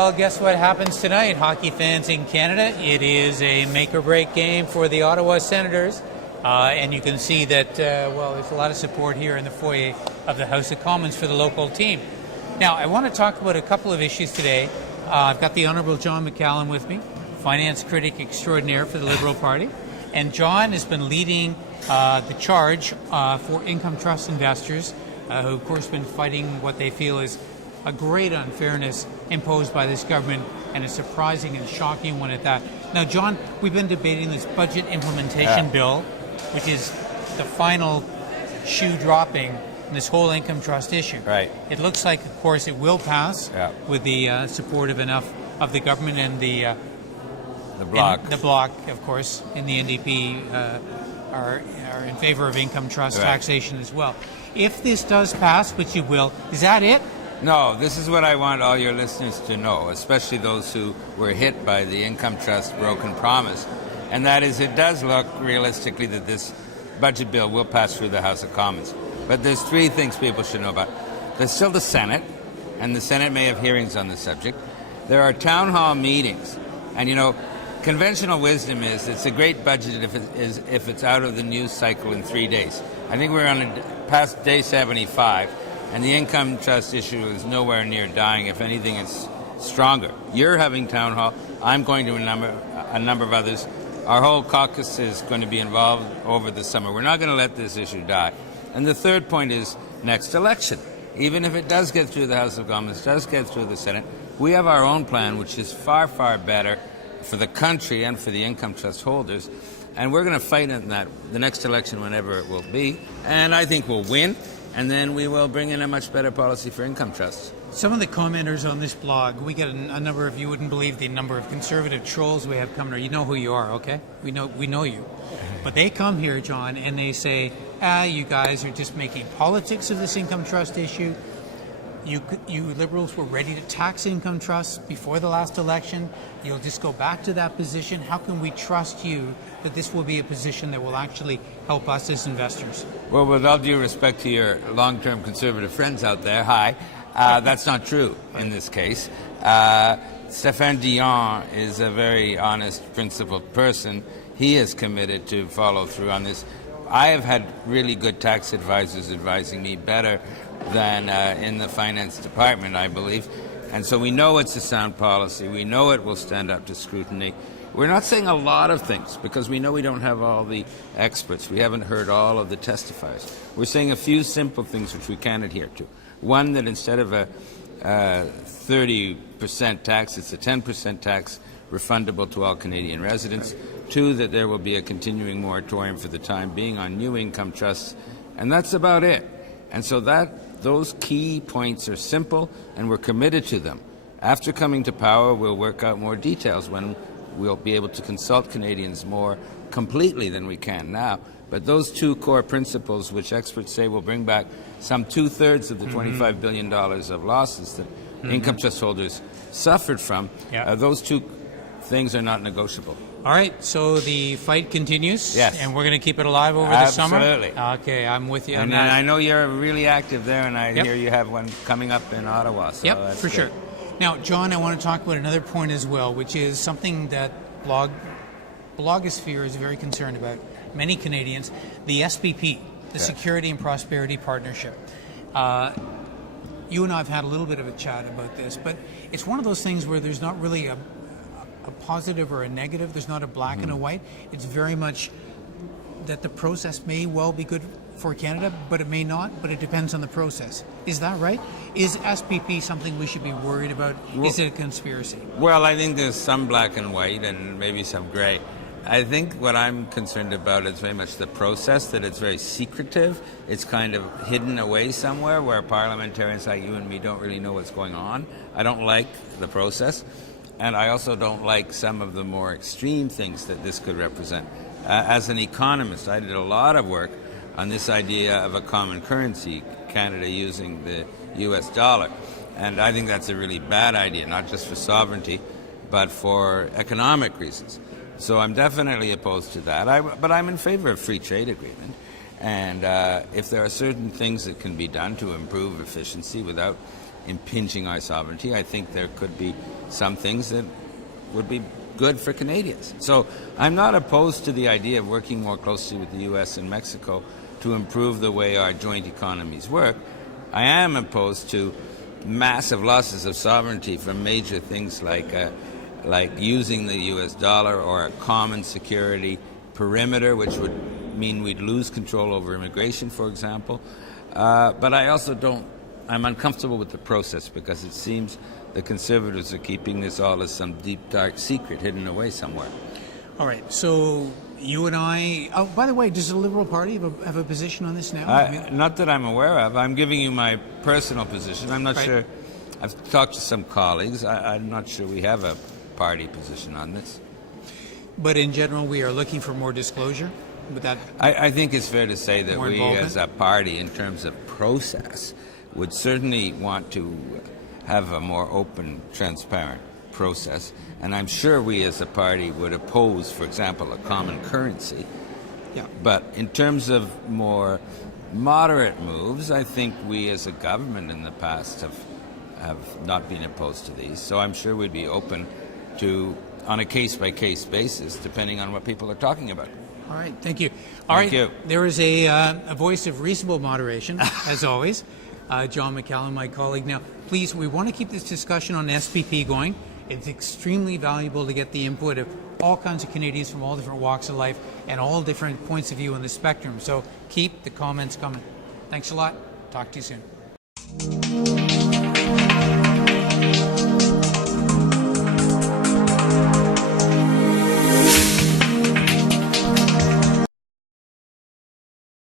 Well, guess what happens tonight, hockey fans in Canada? It is a make-or-break game for the Ottawa Senators. And you can see that, there's a lot of support here in the foyer of the House of Commons for the local team. Now, I want to talk about a couple of issues today. I've got the Honourable John McCallum with me, finance critic extraordinaire for the Liberal Party. And John has been leading the charge for income trust investors who, of course, been fighting what they feel is a great unfairness imposed by this government, and a surprising and shocking one at that. Now, John, we've been debating this budget implementation bill, which is the final shoe dropping in this whole income trust issue. Right. It looks like, of course, it will pass with the support of enough of the government and the bloc. The bloc, of course, in the NDP are in favor of income trust taxation as well. If this does pass, which it will, is that it? No, this is what I want all your listeners to know, especially those who were hit by the income trust broken promise. And that is, it does look realistically that this budget bill will pass through the House of Commons. But there's three things people should know about. There's still the Senate, and the Senate may have hearings on the subject. There are town hall meetings. And, you know, conventional wisdom is it's a great budget if it's out of the news cycle in 3 days. I think we're on past day 75. And the income trust issue is nowhere near dying. If anything, it's stronger. You're having town hall. I'm going to a number of others. Our whole caucus is going to be involved over the summer. We're not going to let this issue die. And the third point is next election. Even if it does get through the House of Commons, does get through the Senate, we have our own plan, which is far, far better for the country and for the income trust holders. And we're going to fight in that the next election, whenever it will be. And I think we'll win. And then we will bring in a much better policy for income trusts. Some of the commenters on this blog, we get a number of, you wouldn't believe the number of conservative trolls we have coming. You know who you are, okay? We know you. But they come here, John, and they say, you guys are just making politics of this income trust issue. You Liberals were ready to tax income trusts before the last election. You'll just go back to that position. How can we trust you that this will be a position that will actually help us as investors? Well, with all due respect to your long-term conservative friends out there, hi, that's not true in this case. Stéphane Dion is a very honest, principled person. He is committed to follow through on this. I have had really good tax advisors advising me better than in the finance department, I believe. And so we know it's a sound policy. We know it will stand up to scrutiny. We're not saying a lot of things because we know we don't have all the experts. We haven't heard all of the testifiers. We're saying a few simple things which we can adhere to. One, that instead of a 30% tax, it's a 10% tax refundable to all Canadian residents. Two, that there will be a continuing moratorium for the time being on new income trusts. And that's about it. And so those key points are simple, and we're committed to them. After coming to power, we'll work out more details when we'll be able to consult Canadians more completely than we can now. But those two core principles, which experts say will bring back some 2/3 of the $25 billion of losses that income trust holders suffered from, those two things are not negotiable. All right, so the fight continues, yes, and we're going to keep it alive over the summer? Absolutely. Okay, I'm with you on and that. I know you're really active there, and I hear you have one coming up in Ottawa. So that's for good. sure. Now, John, I want to talk about another point as well, which is something that blogosphere is very concerned about. Many Canadians, the S.P.P, the Security and Prosperity Partnership. You and I have had a little bit of a chat about this, but it's one of those things where there's not really a positive or a negative. There's not a black and a white. It's very much that the process may well be good for Canada, but it may not, but it depends on the process. Is that right? Is SPP something we should be worried about? Is it a conspiracy? Well, I think there's some black and white and maybe some gray. I think what I'm concerned about is very much the process, that it's very secretive. It's kind of hidden away somewhere where parliamentarians like you and me don't really know what's going on. I don't like the process. And I also don't like some of the more extreme things that this could represent. As an economist, I did a lot of work on this idea of a common currency, Canada using the US dollar. And I think that's a really bad idea, not just for sovereignty, but for economic reasons. So I'm definitely opposed to that. But I'm in favor of free trade agreement. And if there are certain things that can be done to improve efficiency without impinging our sovereignty. I think there could be some things that would be good for Canadians. So I'm not opposed to the idea of working more closely with the U.S. and Mexico to improve the way our joint economies work. I am opposed to massive losses of sovereignty from major things like using the U.S. dollar or a common security perimeter, which would mean we'd lose control over immigration, for example. But I also I'm uncomfortable with the process because it seems the Conservatives are keeping this all as some deep, dark secret hidden away somewhere. All right, so you and I... Oh, by the way, does the Liberal Party have a position on this now? Not that I'm aware of. I'm giving you my personal position. I'm not sure. I've talked to some colleagues. I'm not sure we have a party position on this. But in general, we are looking for more disclosure? Would that I think it's fair to say that we as a party, in terms of process, would certainly want to have a more open, transparent process. And I'm sure we as a party would oppose, for example, a common currency. Yeah. But in terms of more moderate moves, I think we as a government in the past have not been opposed to these. So I'm sure we'd be open to, on a case-by-case basis, depending on what people are talking about. All right, thank you. Thank you. There is a voice of reasonable moderation, as always. John McCallum, my colleague. Now, please, we want to keep this discussion on S.P.P. going. It's extremely valuable to get the input of all kinds of Canadians from all different walks of life and all different points of view on the spectrum. So keep the comments coming. Thanks a lot. Talk to you soon.